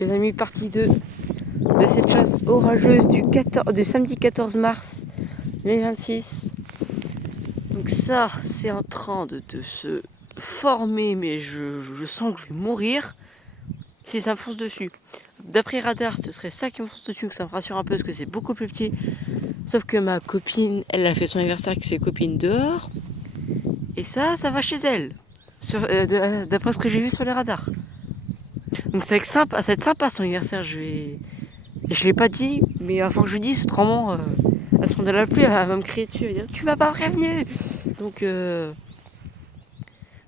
les amis, partie 2 de cette chasse orageuse du samedi 14 mars 2026. Donc ça, c'est en train de se former, mais je sens que je vais mourir si ça me fonce dessus. D'après radar, ce serait ça qui me fonce dessus, que ça me rassure un peu parce que c'est beaucoup plus petit. Sauf que ma copine, elle a fait son anniversaire avec ses copines dehors. Et ça va chez elle. D'après ce que j'ai vu sur les radars. Donc ça va être sympa son anniversaire. Je l'ai pas dit, mais avant que je dise, autrement, à ce moment-là, elle va me crier dessus. Elle va dire, tu m'as pas prévenu. Donc,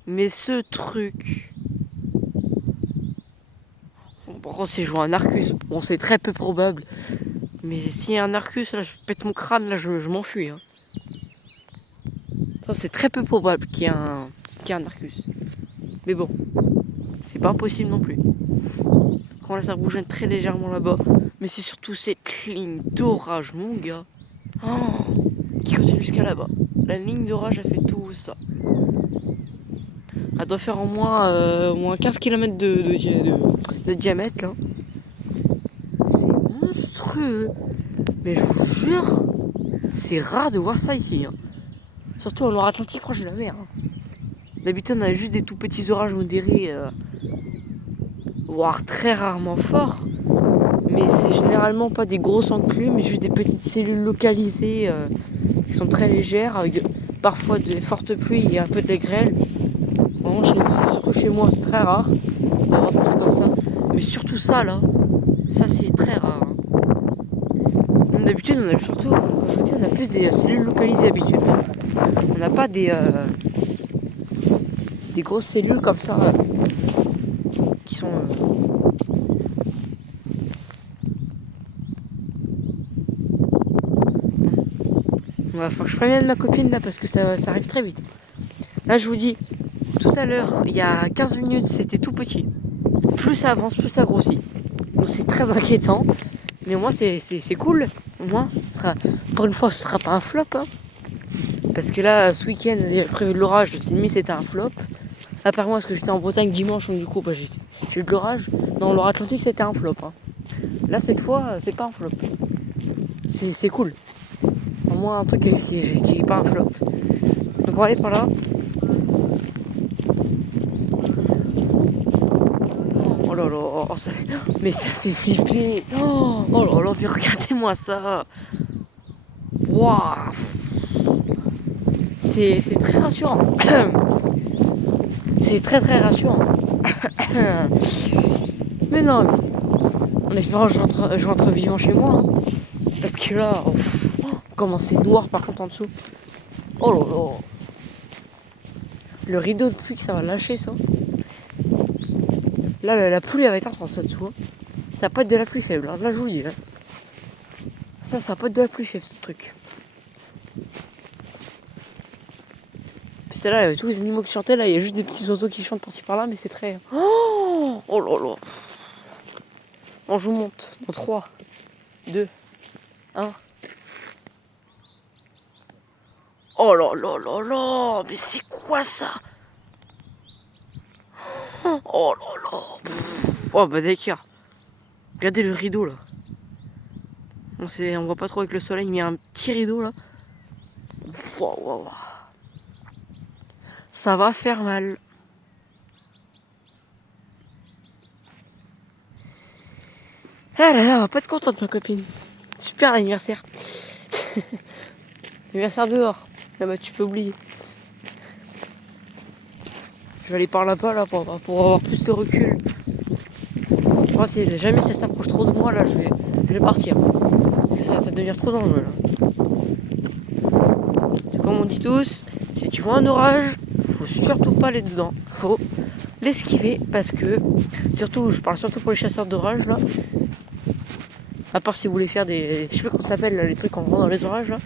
mais ce truc. Par contre, si je vois un Arcus, bon, c'est très peu probable. Mais s'il y a un Arcus, là, je pète mon crâne, là, je m'enfuis. Hein. Ça, c'est très peu probable qu'il y ait un Arcus. Mais bon, c'est pas impossible non plus. Quand là, ça bouge très légèrement là-bas. Mais c'est surtout cette ligne d'orage, mon gars. Oh, qui continue jusqu'à là-bas. La ligne d'orage, elle fait tout ça. Elle doit faire au moins 15 km de diamètre, là. C'est monstrueux. Mais je vous jure, c'est rare de voir ça ici. Hein. Surtout en Loire-Atlantique, proche de la mer. Hein. D'habitude, on a juste des tout petits orages modérés, voire très rarement forts. Mais c'est généralement pas des grosses enclumes, mais juste des petites cellules localisées qui sont très légères, avec parfois de fortes pluies et un peu de grêle. Vraiment, surtout chez moi, c'est très rare d'avoir des trucs comme ça. Mais surtout ça, là, ça c'est très rare. Hein. Même d'habitude, on a surtout, on a plus des cellules localisées d'habitude. On n'a pas des grosses cellules comme ça qui sont. Il va falloir que je prévienne ma copine là parce que ça arrive très vite. Là, je vous dis, tout à l'heure, il y a 15 minutes, c'était tout petit. Plus ça avance, plus ça grossit. Donc c'est très inquiétant. Mais moi, c'est cool. Moi, pour une fois, ce sera pas un flop. Hein. Parce que là, ce week-end, il y avait prévu de l'orage. Je me suis dit, c'était un flop. Apparemment, parce que j'étais en Bretagne dimanche, donc du coup, j'ai eu de l'orage. Dans l'Atlantique, c'était un flop. Hein. Là, cette fois, c'est pas un flop. C'est cool. Au moins, un truc qui est pas un flop. Donc, on va aller par là. Oh là là, mais ça fait flipper. Oh là là, mais regardez-moi ça. Waouh. C'est très rassurant. C'est très très rassurant. Mais non, en espérant que je rentre vivant chez moi. Hein. Parce que là, comment c'est noir par contre en dessous. Oh là là. Le rideau de pluie que ça va lâcher ça. Là, la pluie elle va être en dessous. Hein. Ça va pas être de la pluie faible. Hein. Là, je vous le dis. Hein. Ça va pas être de la pluie faible ce truc. C'était là, il y avait tous les animaux qui chantaient. Là, il y a juste des petits oiseaux qui chantent par-ci par-là. Mais c'est très. Oh là là. Bon, je vous monte dans 3, 2, 1. Oh là là là là. Mais c'est quoi ça? Oh là là. Oh bah d'accord. Regardez le rideau là. On voit pas trop avec le soleil, mais il y a un petit rideau là. Wow. Ça va faire mal. Ah là là, elle va pas être contente ma copine. Super l'anniversaire. Anniversaire dehors. Ah bah tu peux oublier. Je vais aller par là-bas là pour avoir plus de recul. Moi si jamais ça s'approche trop de moi là, je vais partir. Ça devient trop dangereux là. C'est comme on dit tous, si tu vois un orage, faut surtout pas aller dedans. Faut l'esquiver parce que, surtout, je parle surtout pour les chasseurs d'orage là. À part si vous voulez faire des. Je sais pas comment ça s'appelle là, les trucs en rentre dans les orages là.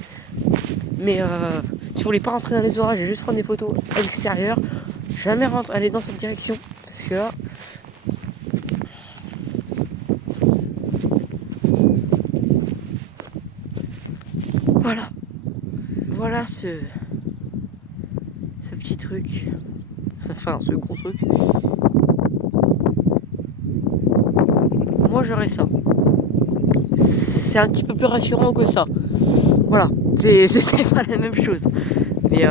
Mais si vous voulez pas rentrer dans les orages et juste prendre des photos à l'extérieur, jamais aller dans cette direction. Parce que là. Voilà ce petit truc. Enfin ce gros truc. moi j'aurais ça. C'est un petit peu plus rassurant que ça. Voilà, c'est pas la même chose. Mais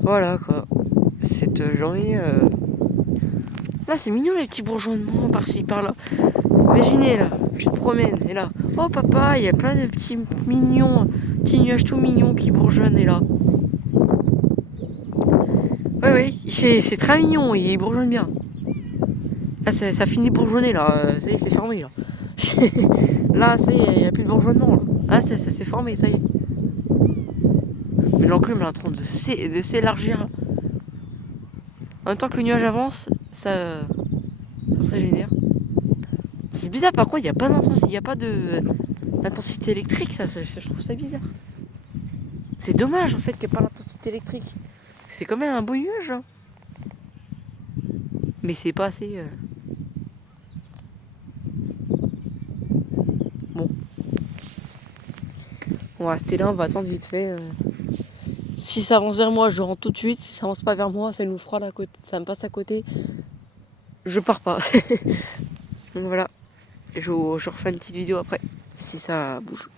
voilà quoi. Cette journée. Là c'est mignon les petits bourgeonnements par-ci par-là. Imaginez là, je te promène et là. Oh papa, il y a plein de petits mignons, petits nuages tout mignons qui bourgeonnent et là. Oui, c'est très mignon, il bourgeonne bien. Là, ça finit de bourgeonner, là. Ça y est, c'est fermé, là. Là, ça y est, il n'y a plus de bourgeonnement, là. Là, ça s'est formé, ça y est. Mais l'enclume est en train de s'élargir, là. En même temps que le nuage avance, ça se régénère. C'est bizarre, par contre, il n'y a pas d'intensité, il n'y a pas d'intensité électrique, je trouve ça bizarre. C'est dommage, en fait, qu'il n'y ait pas d'intensité électrique. C'est quand même un beau nuage, hein. Mais c'est pas assez... Bon. On va rester là, on va attendre vite fait. Si ça avance vers moi, je rentre tout de suite. Si ça avance pas vers moi, ça nous froide à côté, ça me passe à côté. Je pars pas. Donc voilà. Je refais une petite vidéo après, si ça bouge.